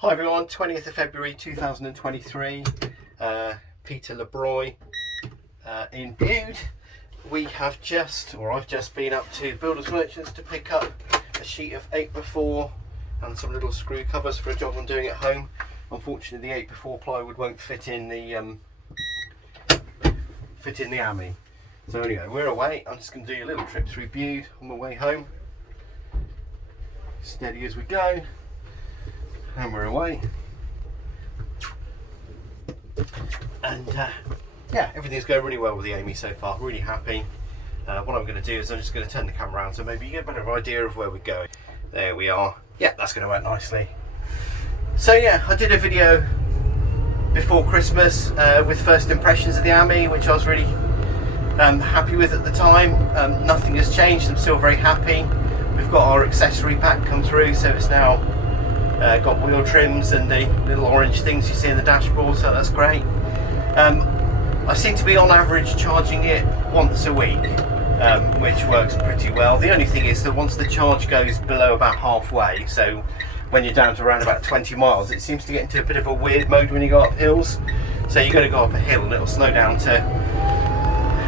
Hi everyone, 20th of February 2023, Peter Lebroy in Bude. I've just been up to Builders Merchants to pick up a sheet of 8x4 and some little screw covers for a job I'm doing at home. Unfortunately the 8x4 plywood won't fit in the Ami. So anyway, we're away. I'm just going to do a little trip through Bude on my way home. Steady as we go. And we're away, and yeah, everything's going really well with the Ami so far. Really happy. What I'm going to do is I'm just going to turn the camera around so maybe you get a better idea of where we're going. There we are. Yeah, that's going to work nicely. So yeah, I did a video before Christmas with first impressions of the Ami, which I was really happy with at the time. Nothing has changed. I'm still very happy. We've got our accessory pack come through, so it's now got wheel trims and the little orange things you see in the dashboard, so that's great. I seem to be on average charging it once a week, which works pretty well. The only thing is that once the charge goes below about halfway, so when you're down to around about 20 miles, it seems to get into a bit of a weird mode when you go up hills. So you've got to go up a hill and it'll slow down to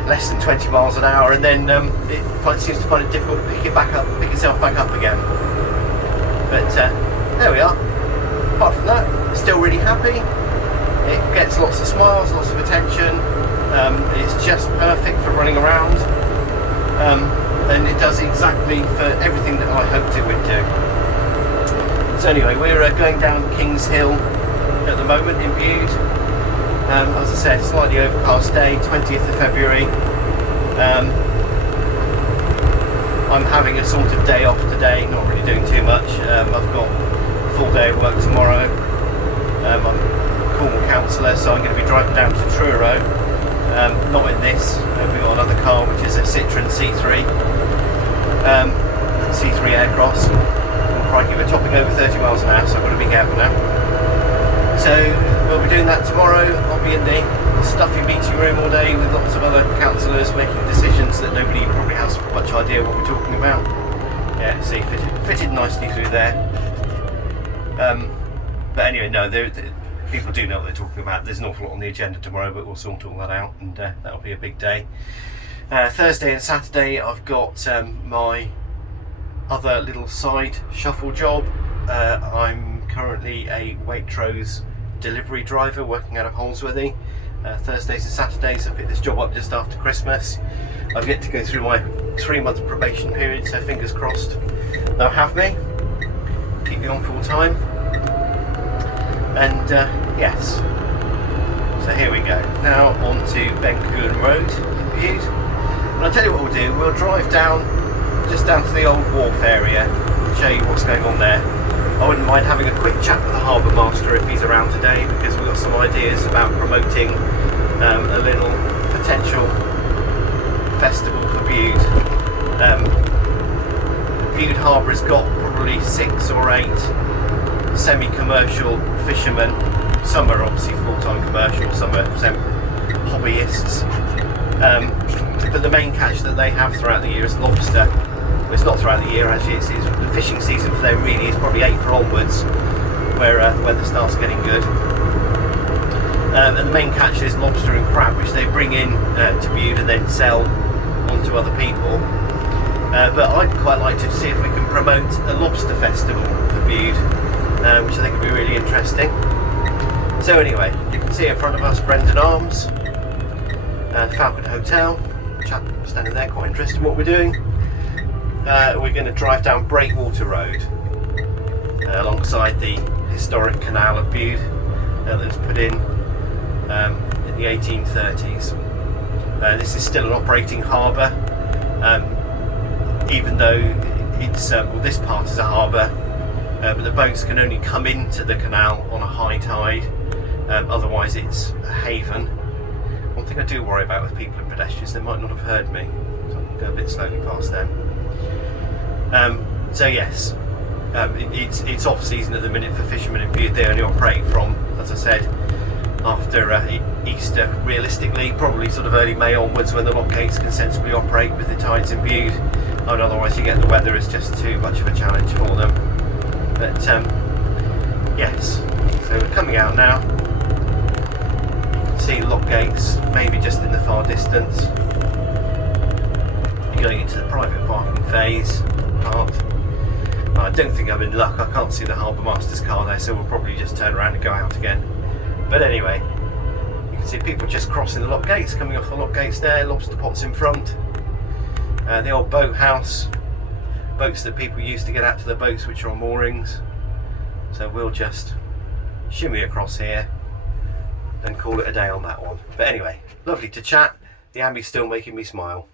less than 20 miles an hour, and then it seems to find it difficult to pick itself back up again. But there we are. Apart from that, still really happy. It gets lots of smiles, lots of attention. It's just perfect for running around, and it does exactly for everything that I hoped it would do. So anyway, we're going down King's Hill at the moment in Bude. As I said, slightly overcast day, 20th of February. I'm having a sort of day off today, not really doing too much. I've got full day of work tomorrow. I'm a Cornwall councillor, so I'm going to be driving down to Truro. Not in this. We've got another car, which is a Citroen C3 Aircross. Oh, crikey, we're topping over 30 miles an hour, so I've got to be careful now. So we'll be doing that tomorrow. I'll be in the stuffy meeting room all day with lots of other councillors making decisions that nobody probably has much idea what we're talking about. Yeah, see, fitted nicely through there. But anyway, no, people do know what they're talking about. There's an awful lot on the agenda tomorrow, but we'll sort all that out, and that'll be a big day. Thursday and Saturday I've got my other little side shuffle job. I'm currently a Waitrose delivery driver working out of Holsworthy. Thursdays and Saturdays. I picked this job up just after Christmas. I've yet to go through my 3-month probation period, so fingers crossed they'll have me, keep me on full time. And yes, so here we go. Now on to Bencoon Road in Bude. And I'll tell you what we'll do. We'll drive down, just down to the old wharf area and show you what's going on there. I wouldn't mind having a quick chat with the harbour master if he's around today, because we've got some ideas about promoting a little potential festival for Bude. Bude Harbour has got probably 6 or 8 semi-commercial fishermen. Some are obviously full-time commercial, some are hobbyists. But the main catch that they have throughout the year is lobster. Well, it's not throughout the year actually, it's the fishing season for them really is probably April onwards, where weather starts getting good. And the main catch is lobster and crab, which they bring in to Bude and then sell on to other people. But I'd quite like to see if we can promote a lobster festival for Bude, which I think would be really interesting. So anyway, you can see in front of us Brendan Arms, Falcon Hotel, chap standing there quite interested in what we're doing. We're going to drive down Breakwater Road alongside the historic canal of Bude that was put in the 1830s. This is still an operating harbour, even though it's well, this part is a harbour, but the boats can only come into the canal on a high tide. Otherwise it's a haven. One thing I do worry about with people and pedestrians, they might not have heard me, so I'll go a bit slowly past them. So yes, it's off season at the minute for fishermen in Bude. They only operate from, as I said, after Easter, realistically, probably sort of early May onwards, when the lock gates can sensibly operate with the tides in Bude. And otherwise you get the weather is just too much of a challenge for them. But yes, so we're coming out now. You can see lock gates, maybe just in the far distance. You're going into the private parking phase part. I don't think I'm in luck, I can't see the Harbour Master's car there, so we'll probably just turn around and go out again. But anyway, you can see people just crossing the lock gates, coming off the lock gates there, lobster pots in front. The old boat house, boats that people use to get out to their boats which are on moorings. So we'll just shimmy across here and call it a day on that one. But anyway, lovely to chat. The Ami's still making me smile.